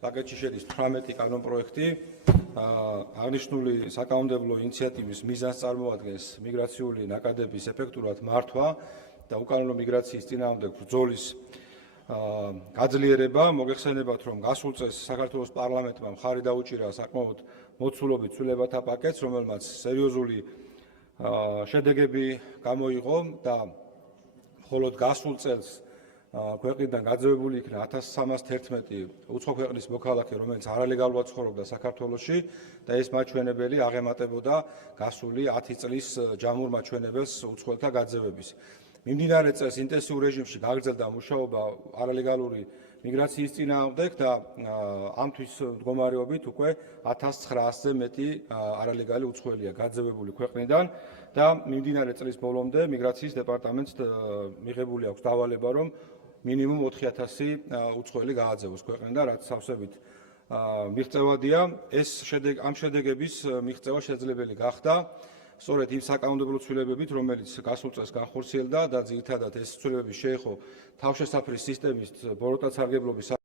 პაკეტში შედის 18 კანონპროექტი. აღნიშნული საკანონმდებლო ინიციატივის მიზანს წარმოადგენს მიგრაციული ნაკადების ეფექტურად მართვა და უკანონო მიგრაციის წინააღმდეგ ბრძოლის გაძლიერება. მოგეხსენებათ, რომ გასულ წელს საქართველოს პარლამენტმა მხარი დაუჭირა საკმაოდ მოცულობით ცვლილებათა პაკეტს, რომელმაც სერიოზული შედეგები გამოიღო და მხოლოდ გასულ წელს ქვეყნიდან გაძევებული იქნა 1311 უცხო ქვეყნის მოქალაქე, რომელიც არალეგალურად ცხოვრობდა საქართველოში და ეს მაჩვენებელი აღემატებოდა გასული 10 წლის ჯამურ მაჩვენებელს უცხოელთა გაძევების. მიმდინარე წელს ინტენსიურ რეჟიმში გაგრძელდა მუშაობა არალეგალური მიგრაციის წინააღმდეგ და ამ თვის მდგომარეობით უკვე 1900-ზე მეტი არალეგალი უცხოელია გაძევებული ქვეყნიდან და მიმდინარე წლის ბოლომდე მიგრაციის დეპარტამენტს მიღებული აქვს დავალება, რომ მინიმუმ 4000 უცხოელი გააძევოს ქვეყნიდან, რაც სავსებით მიღწევადია. ამ შედეგების მიღწევა შესაძლებელი გახდა სწორედ იმ საკანონმდებლო ცვლილებებით, რომელიც გასულ წელს განხორციელდა და ძირითადად ეს ცვლილებები შეეხო თავშესაფრის სისტემის ბოროტად სარგებლობის